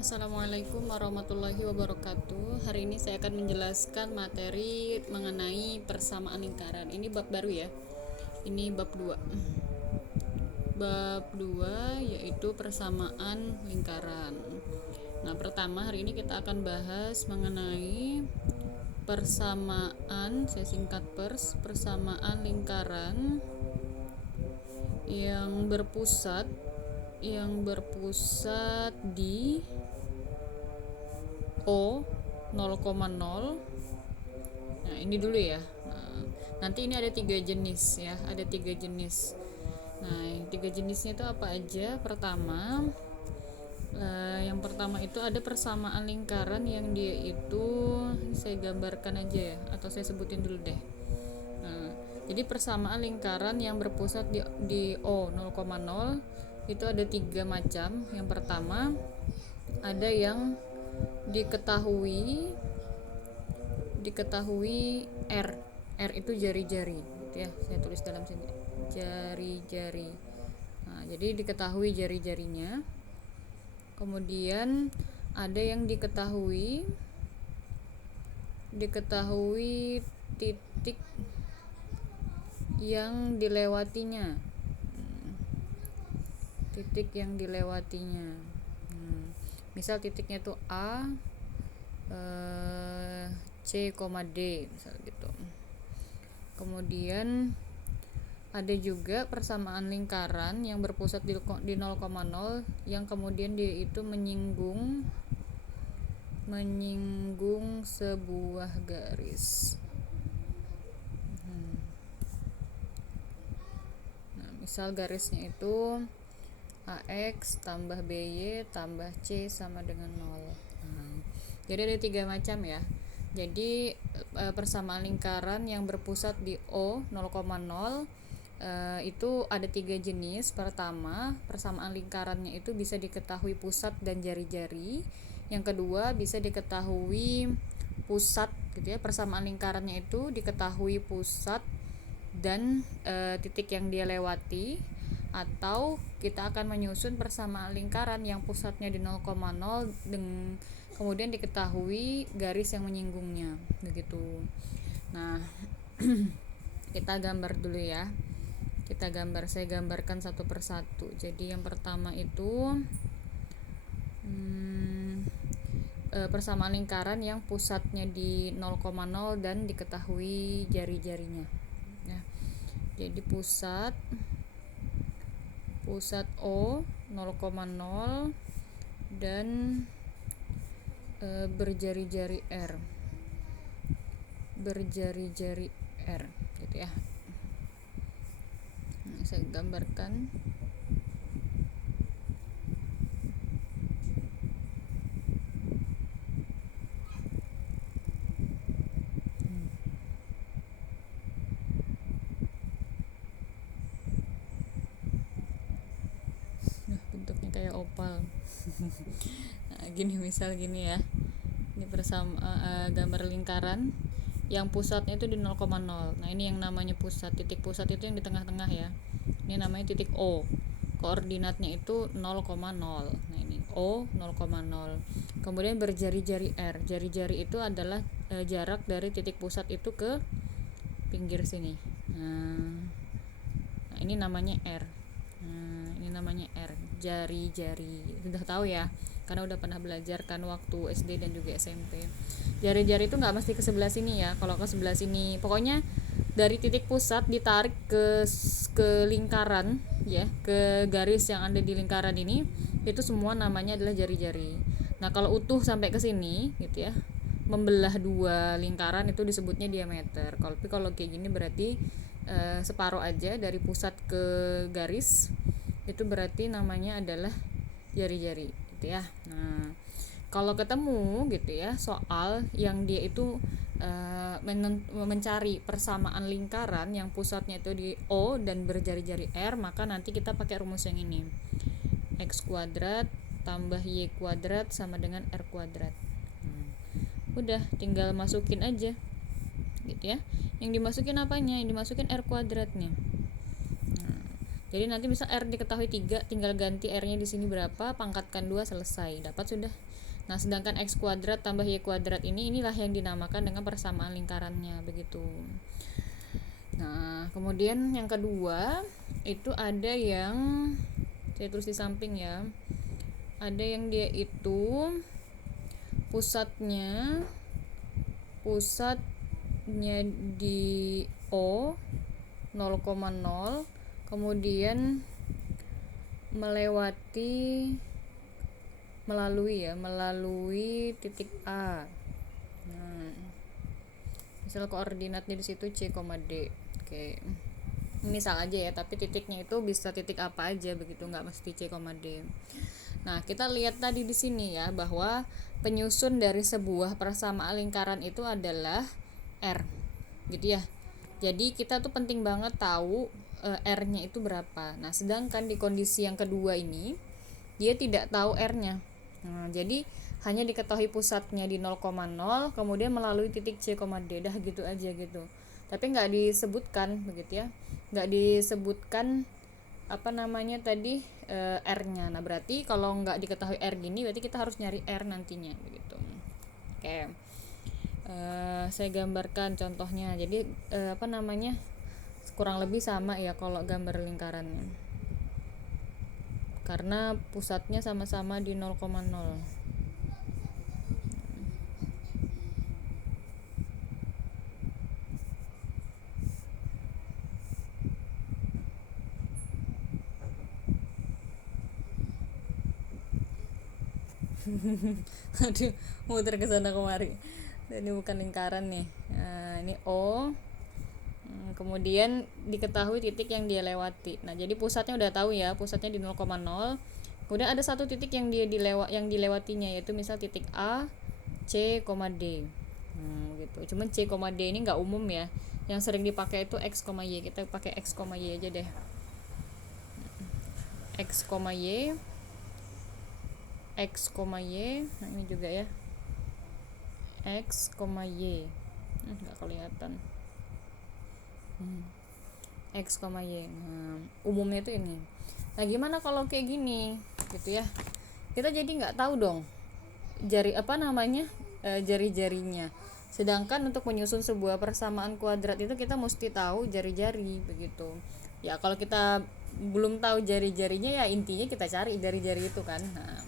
Assalamualaikum warahmatullahi wabarakatuh. Hari ini saya akan menjelaskan materi mengenai persamaan lingkaran. Ini bab baru ya. Ini bab 2. Bab 2 yaitu persamaan lingkaran. Nah, pertama hari ini kita akan bahas mengenai persamaan, saya singkat persamaan lingkaran yang berpusat di O 0,0. Nah, ini dulu ya. Nah, nanti ini ada 3 jenis ya, ada 3 jenis. Nah, 3 jenisnya itu apa aja? Yang pertama itu ada persamaan lingkaran yang dia itu, saya gambarkan aja ya, atau saya sebutin dulu deh. Nah, jadi persamaan lingkaran yang berpusat di O 0,0 itu ada 3 macam. Yang pertama ada yang diketahui R. R itu jari-jari gitu ya, saya tulis dalam sini jari-jari. Nah, jadi diketahui jari-jarinya. Kemudian ada yang diketahui titik yang dilewatinya. Misal titiknya itu A, C, D misal gitu. Kemudian ada juga persamaan lingkaran yang berpusat di 0,0 yang kemudian dia itu menyinggung sebuah garis. Nah, misal garisnya itu AX tambah BY tambah C sama dengan 0. Jadi ada 3 macam ya. Jadi persamaan lingkaran yang berpusat di O 0,0 itu ada 3 jenis. Pertama, persamaan lingkarannya itu bisa diketahui pusat dan jari-jari. Yang kedua, bisa diketahui pusat gitu ya. Persamaan lingkarannya itu diketahui pusat dan titik yang dia lewati. Atau kita akan menyusun persamaan lingkaran yang pusatnya di 0,0 dan kemudian diketahui garis yang menyinggungnya begitu. Nah, kita gambar dulu ya. Saya gambarkan satu persatu. Jadi yang pertama itu persamaan lingkaran yang pusatnya di 0,0 dan diketahui jari-jarinya ya. Jadi pusat O 0,0 dan berjari-jari R gitu ya. Nah, saya gambarkan. Bentuknya kayak opal. Nah, misal gini ya. Ini gambar lingkaran yang pusatnya itu di 0,0. Nah, ini yang namanya pusat. Titik pusat itu yang di tengah-tengah ya. Ini namanya titik O. Koordinatnya itu 0,0. Nah, ini O 0,0. Kemudian berjari-jari R. Jari-jari itu adalah jarak dari titik pusat itu ke pinggir sini. Nah, ini namanya R. Jari-jari. Sudah tahu ya, karena udah pernah belajar kan waktu SD dan juga SMP. Jari-jari itu nggak mesti ke sebelah sini ya. Kalau ke sebelah sini, pokoknya dari titik pusat ditarik ke lingkaran ya, ke garis yang ada di lingkaran ini, itu semua namanya adalah jari-jari. Nah, kalau utuh sampai ke sini gitu ya, membelah 2 lingkaran itu disebutnya diameter. Kalau kayak gini berarti separuh aja dari pusat ke garis, itu berarti namanya adalah jari-jari gitu ya. Nah, kalau ketemu gitu ya soal yang dia itu mencari persamaan lingkaran yang pusatnya itu di O dan berjari-jari R, maka nanti kita pakai rumus yang ini. X kuadrat tambah Y kuadrat sama dengan R kuadrat. Udah tinggal masukin aja gitu ya. Yang dimasukin apanya? Yang dimasukin R kuadratnya. Nah, Jadi nanti misal R diketahui 3, tinggal ganti R-nya di sini berapa, pangkatkan 2, selesai, dapat sudah. Nah, sedangkan X kuadrat tambah Y kuadrat inilah yang dinamakan dengan persamaan lingkarannya, begitu. Nah, kemudian yang kedua itu ada yang saya tulis di samping ya. Ada yang dia itu pusatnya di O 0,0, kemudian melalui titik A. Nah, misal koordinatnya di situ C, D. Oke. Misal aja ya, tapi titiknya itu bisa titik apa aja begitu, nggak mesti C, D. Nah, kita lihat tadi di sini ya bahwa penyusun dari sebuah persamaan lingkaran itu adalah R. Gitu ya. Jadi kita tuh penting banget tahu R-nya itu berapa. Nah, sedangkan di kondisi yang kedua ini dia tidak tahu R-nya. Nah, jadi hanya diketahui pusatnya di 0,0, kemudian melalui titik C, D, dah gitu aja gitu. Tapi nggak disebutkan begitu ya, nggak disebutkan apa namanya tadi R-nya. Nah, berarti kalau nggak diketahui R gini, berarti kita harus nyari R nantinya begitu. Oke. Saya gambarkan contohnya. Jadi kurang lebih sama ya kalau gambar lingkarannya, karena pusatnya sama-sama di 0,0. Aduh, muter ke sana kemari. Ini bukan lingkaran nih. Nah, ini O. Kemudian diketahui titik yang dia lewati. Nah, jadi pusatnya udah tahu ya, pusatnya di 0,0. Kemudian ada satu titik yang dilewatinya, yaitu misal titik A, C, D. Gitu. Cuman C, D ini nggak umum ya. Yang sering dipakai itu X, Y. Kita pakai X, Y aja deh. X, Y. X, Y. Nah, ini juga ya. X, Y. Nggak kelihatan. X, Y. Nah, umumnya itu ini. Nah, gimana kalau kayak gini gitu ya, kita jadi nggak tahu dong jari-jarinya. Sedangkan untuk menyusun sebuah persamaan kuadrat itu kita mesti tahu jari-jari begitu ya. Kalau kita belum tahu jari-jarinya, ya intinya kita cari jari-jari itu kan. Nah,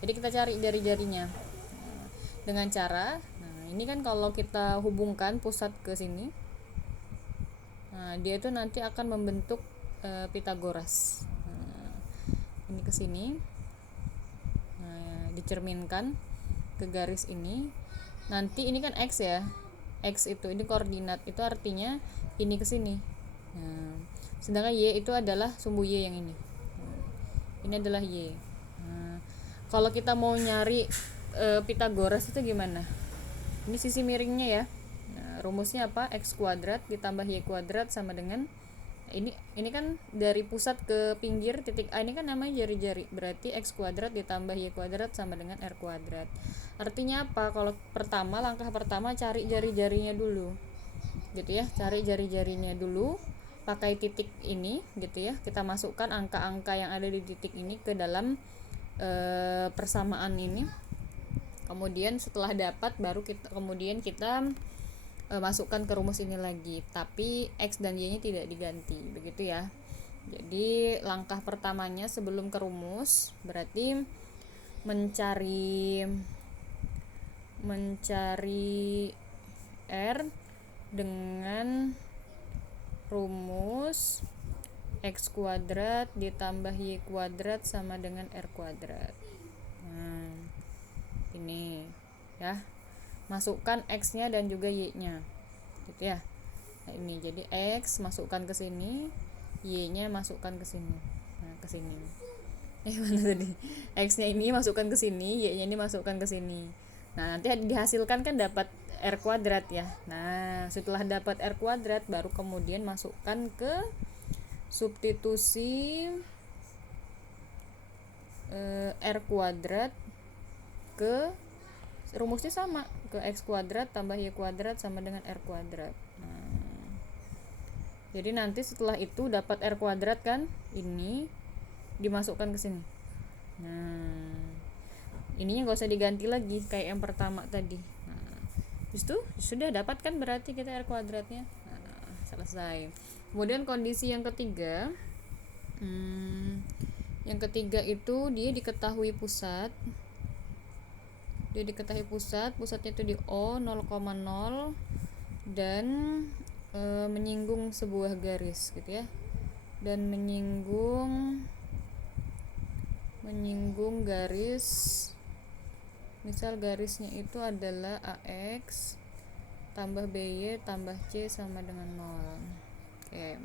jadi kita cari jari-jarinya dengan cara, ini kan kalau kita hubungkan pusat ke sini, nah dia itu nanti akan membentuk Pitagoras. Ini ke sini, dicerminkan ke garis ini. Nanti ini kan X ya, X itu ini koordinat, itu artinya ini ke sini. Nah, sedangkan Y itu adalah sumbu Y yang ini. Ini adalah Y. Nah, kalau kita mau nyari Pitagoras itu gimana? Ini sisi miringnya ya. Nah, rumusnya apa? X kuadrat ditambah Y kuadrat sama dengan ini kan dari pusat ke pinggir titik A ini kan namanya jari-jari, berarti X kuadrat ditambah Y kuadrat sama dengan R kuadrat. Artinya apa? Kalau langkah pertama cari jari-jarinya dulu gitu ya, cari jari-jarinya dulu pakai titik ini gitu ya. Kita masukkan angka-angka yang ada di titik ini ke dalam persamaan ini. Kemudian setelah dapat baru kita masukkan ke rumus ini lagi, tapi X dan Y nya tidak diganti begitu ya. Jadi langkah pertamanya sebelum ke rumus berarti mencari R dengan rumus X kuadrat ditambah Y kuadrat sama dengan R kuadrat. Nah, ini ya, masukkan X nya dan juga Y nya gitu ya. Nah, ini jadi X masukkan ke sini, Y nya masukkan ke sini. Nah, ke sini mana tadi, X nya ini masukkan ke sini, Y nya ini masukkan ke sini. Nah, nanti dihasilkan kan dapat R kuadrat ya. Nah, setelah dapat R kuadrat baru kemudian masukkan ke substitusi R kuadrat ke rumusnya sama, ke X kuadrat tambah Y kuadrat sama dengan R kuadrat. Nah, Jadi nanti setelah itu dapat R kuadrat kan, ini dimasukkan ke sini. Nah, ininya nggak usah diganti lagi kayak yang pertama tadi. Nah, itu sudah dapat kan berarti kita R kuadratnya. Nah, selesai. Kemudian kondisi yang ketiga, yang ketiga itu dia diketahui pusat. Pusatnya itu di O 0,0 dan menyinggung sebuah garis gitu ya. Dan menyinggung garis, misal garisnya itu adalah AX tambah BY tambah C sama dengan 0. Oke.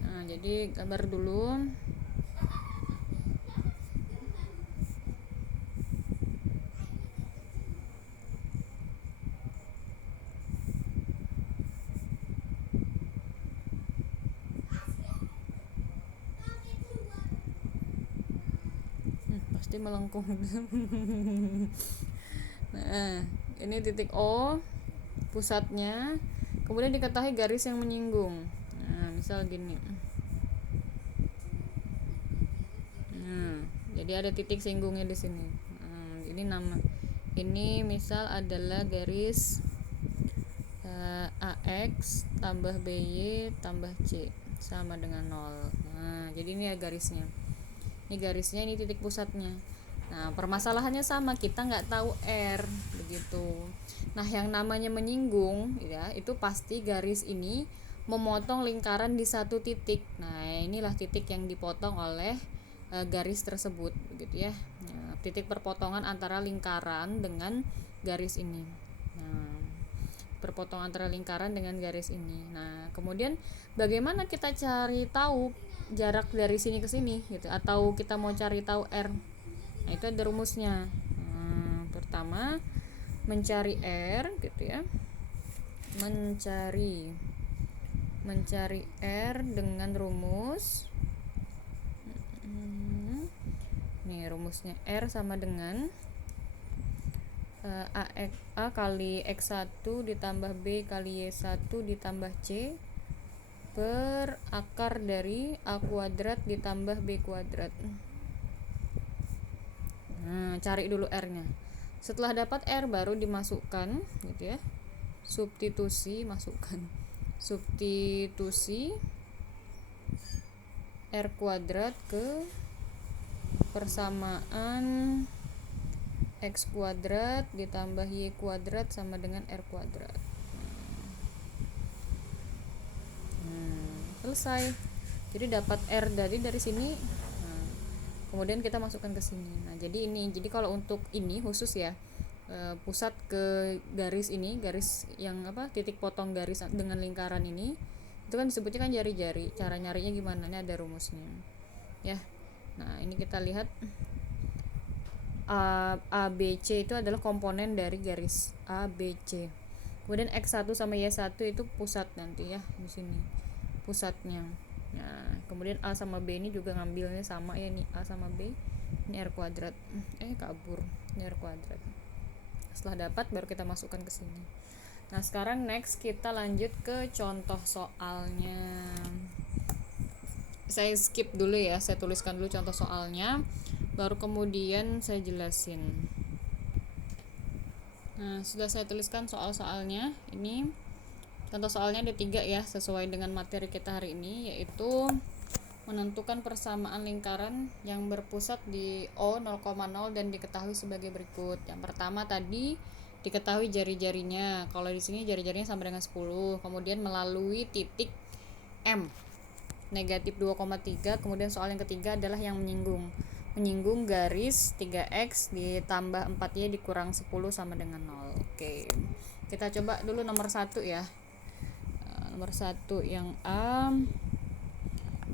Nah, jadi gambar dulu. Pasti melengkung. Nah, ini titik O pusatnya, kemudian diketahui garis yang menyinggung. Nah, misal gini. Nah, jadi ada titik singgungnya di sini. Ini misal adalah garis AX tambah BY tambah C sama dengan 0. Nah, jadi ini ya garisnya. Ini titik pusatnya. Nah, permasalahannya sama, kita nggak tahu R begitu. Nah, yang namanya menyinggung ya, itu pasti garis ini memotong lingkaran di satu titik. Nah, inilah titik yang dipotong oleh garis tersebut begitu ya. Nah, titik perpotongan antara lingkaran dengan garis ini. Nah, perpotongan antara lingkaran dengan garis ini. Nah, kemudian bagaimana kita cari tahu jarak dari sini ke sini gitu, atau kita mau cari tahu R? Nah, itu ada rumusnya. Pertama, mencari R gitu ya. Mencari R dengan rumus. Nih rumusnya, R sama dengan A kali X1 ditambah B kali Y1 ditambah C per akar dari A kuadrat ditambah B kuadrat. Nah, cari dulu R-nya. Setelah dapat R baru dimasukkan gitu ya. Substitusi R kuadrat ke persamaan X kuadrat ditambah Y kuadrat sama dengan R kuadrat. Selesai. Jadi dapat R dari sini. Kemudian kita masukkan ke sini. Nah, jadi kalau untuk ini khusus ya, pusat ke garis ini, garis yang titik potong garis dengan lingkaran ini, itu kan disebutnya kan jari-jari. Cara nyarinya gimana? Ini ada rumusnya ya. Nah, ini kita lihat ABC itu adalah komponen dari garis ABC. Kemudian X1 sama Y1 itu pusat nanti ya, di sini pusatnya. Nah, kemudian A sama B ini juga ngambilnya sama ya, nih A sama B, ini R kuadrat. Kabur. Ini R kuadrat. Setelah dapat baru kita masukkan ke sini. Nah, sekarang next kita lanjut ke contoh soalnya. Saya skip dulu ya, saya tuliskan dulu contoh soalnya, baru kemudian saya jelasin. Nah, sudah saya tuliskan soal-soalnya. Ini contoh soalnya ada 3 ya, sesuai dengan materi kita hari ini, yaitu menentukan persamaan lingkaran yang berpusat di O 0,0 dan diketahui sebagai berikut. Yang pertama tadi diketahui jari-jarinya. Kalau di sini jari-jarinya sama dengan 10. Kemudian melalui titik M negatif 2,3. Kemudian soal yang ketiga adalah yang menyinggung garis 3x ditambah 4y dikurang 10 sama dengan 0. Oke, kita coba dulu nomor 1 ya. Nomor 1 yang A,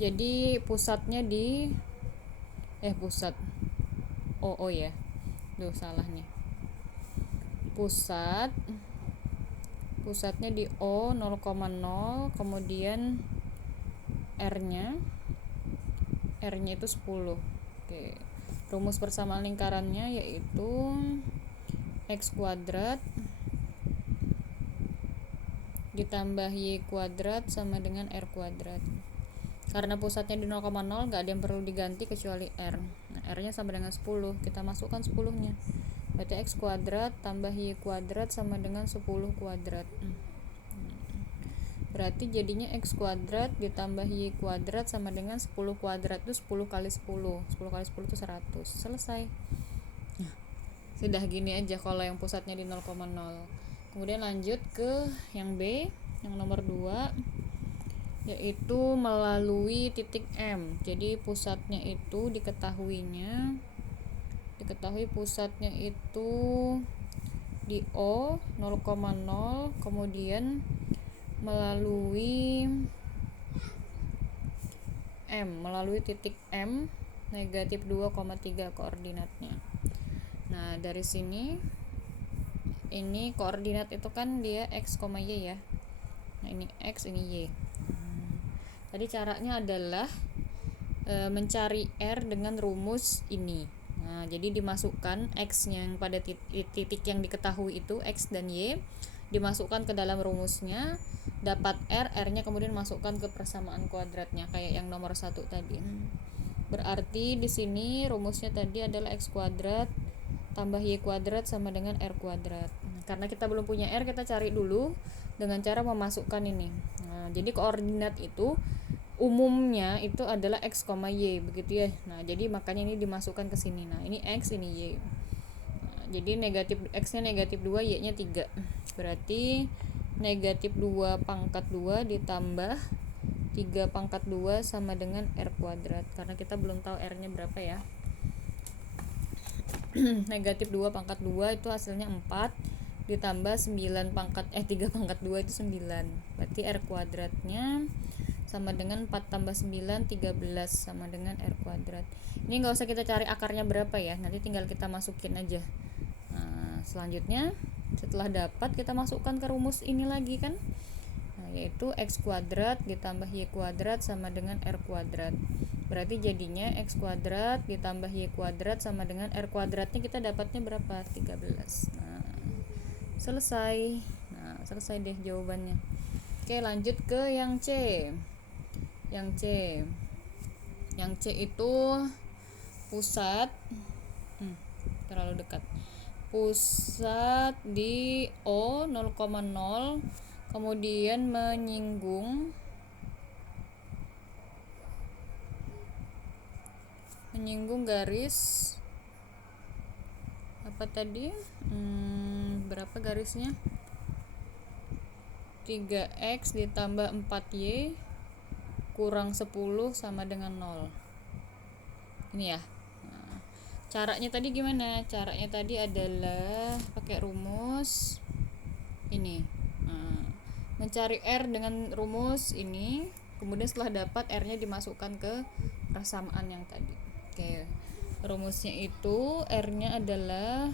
jadi pusatnya di pusat ya, salah nih. Pusatnya di O 0,0, kemudian R-nya itu 10. Oke. Rumus persamaan lingkarannya yaitu X kuadrat ditambah Y kuadrat sama dengan R kuadrat. Karena pusatnya di 0,0 nggak ada yang perlu diganti kecuali R. Nah, R nya sama dengan 10, kita masukkan 10 nya, berarti X kuadrat tambah Y kuadrat sama dengan 10 kuadrat. Berarti jadinya X kuadrat ditambah Y kuadrat sama dengan 10 kuadrat itu 10 kali 10 kali 10 itu 100. Selesai. Sudah gini aja kalau yang pusatnya di 0,0. Kemudian lanjut ke yang B, yang nomor 2, yaitu melalui titik M. Jadi pusatnya itu diketahui pusatnya itu di O 0,0, kemudian melalui M, melalui titik M negatif 2,3 koordinatnya. Nah, dari sini ini koordinat itu kan dia X, Y ya. Nah, ini X, ini Y. Tadi caranya adalah mencari R dengan rumus ini. Nah, jadi dimasukkan X yang pada titik yang diketahui itu X dan Y, dimasukkan ke dalam rumusnya, dapat R, R-nya kemudian masukkan ke persamaan kuadratnya kayak yang nomor 1 tadi. Berarti di sini rumusnya tadi adalah X kuadrat tambah Y kuadrat sama dengan R kuadrat. Nah, karena kita belum punya R, kita cari dulu dengan cara memasukkan ini. Nah, jadi koordinat itu umumnya itu adalah X, Y, begitu ya. Nah, jadi makanya ini dimasukkan ke sini. Nah, ini X, ini Y. Nah, jadi negatif X-nya negatif 2, Y-nya 3. Berarti negatif 2 pangkat 2 ditambah 3 pangkat 2 sama dengan R kuadrat. Karena kita belum tahu R-nya berapa ya. Negatif 2 pangkat 2 itu hasilnya 4 ditambah 3 pangkat 2 itu 9. Berarti R kuadratnya sama dengan 4 tambah 9, 13 sama dengan R kuadrat. Ini nggak usah kita cari akarnya berapa ya, nanti tinggal kita masukin aja. Nah, selanjutnya setelah dapat kita masukkan ke rumus ini lagi kan, nah, yaitu X kuadrat ditambah Y kuadrat sama dengan R kuadrat. Berarti jadinya X kuadrat ditambah Y kuadrat sama dengan R kuadratnya kita dapatnya berapa? 13. Nah, selesai. Nah, selesai deh jawabannya. Oke, lanjut ke yang C. Yang C itu pusat terlalu dekat. Pusat di O 0,0, kemudian menyinggung garis apa tadi? Berapa garisnya? 3x ditambah 4y kurang 10 sama dengan 0. Ini ya. Nah, caranya tadi gimana? Caranya tadi adalah pakai rumus ini. Nah, mencari R dengan rumus ini, kemudian setelah dapat R-nya dimasukkan ke persamaan yang tadi. Oke. Rumusnya itu R-nya adalah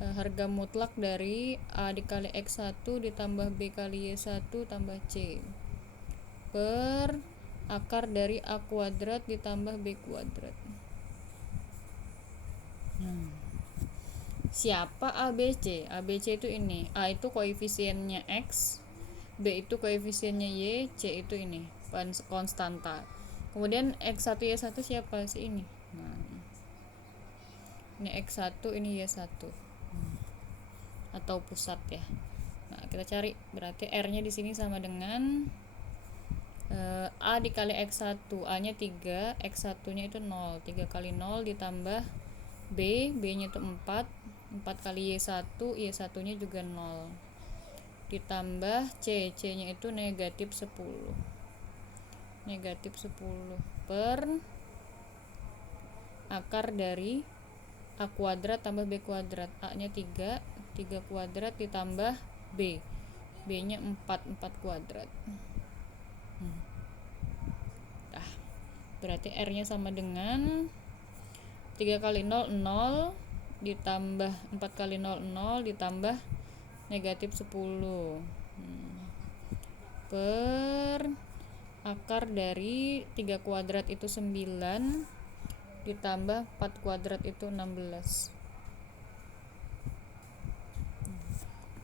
harga mutlak dari A dikali X1 ditambah B kali Y1 tambah C per akar dari A kuadrat ditambah B kuadrat. Siapa A, B, C? A, B, C itu ini. A itu koefisiennya X, B itu koefisiennya Y, C itu ini konstanta. Kemudian X1 Y1 siapa sih ini? Nah, ini X1, ini Y1 atau pusat ya. Nah, kita cari berarti R-nya di sini sama dengan A dikali X1, A-nya 3, X1-nya itu 0. 3 kali 0 ditambah B, B-nya itu 4, 4 kali Y1, Y1-nya juga 0. Ditambah C, C-nya itu negatif 10. Negatif 10 per akar dari A kuadrat tambah B kuadrat. A-nya 3, 3 kuadrat ditambah B, B-nya 4, 4 kuadrat. Nah, berarti R-nya sama dengan 3 kali 0, 0 ditambah 4 kali 0, 0 ditambah negatif 10 per akar dari 3 kuadrat itu 9 ditambah 4 kuadrat itu 16.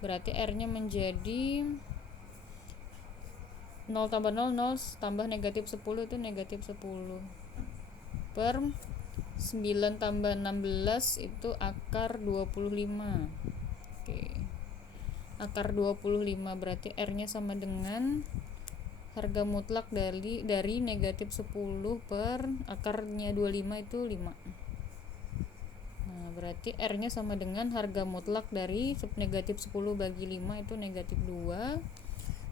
berarti R-nya menjadi 0 tambah 0, 0 tambah negatif 10 itu negatif 10 per 9 tambah 16 itu akar 25. Oke. Akar 25 berarti R-nya sama dengan harga mutlak dari negatif 10 per akarnya 25 itu 5. Nah, berarti R-nya sama dengan harga mutlak dari negatif 10 bagi 5 itu negatif 2.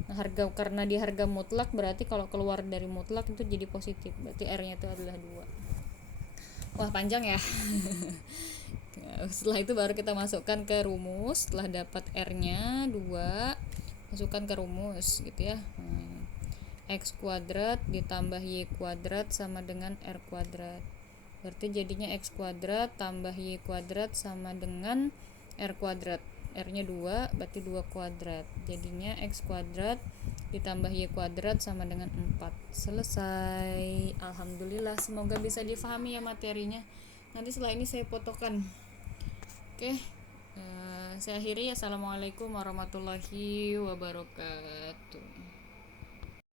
Nah, karena di harga mutlak berarti kalau keluar dari mutlak itu jadi positif. Berarti R-nya itu adalah 2. Wah, panjang ya. Setelah itu baru kita masukkan ke rumus. Setelah dapat R-nya 2, masukkan ke rumus gitu ya. X kuadrat ditambah Y kuadrat sama dengan R kuadrat. Berarti jadinya X kuadrat tambah Y kuadrat sama dengan R kuadrat. R-nya 2, berarti 2 kuadrat. Jadinya X kuadrat ditambah Y kuadrat sama dengan 4. Selesai. Alhamdulillah, semoga bisa difahami ya materinya. Nanti setelah ini saya fotokan. Oke. Saya akhiri. Assalamualaikum warahmatullahi wabarakatuh.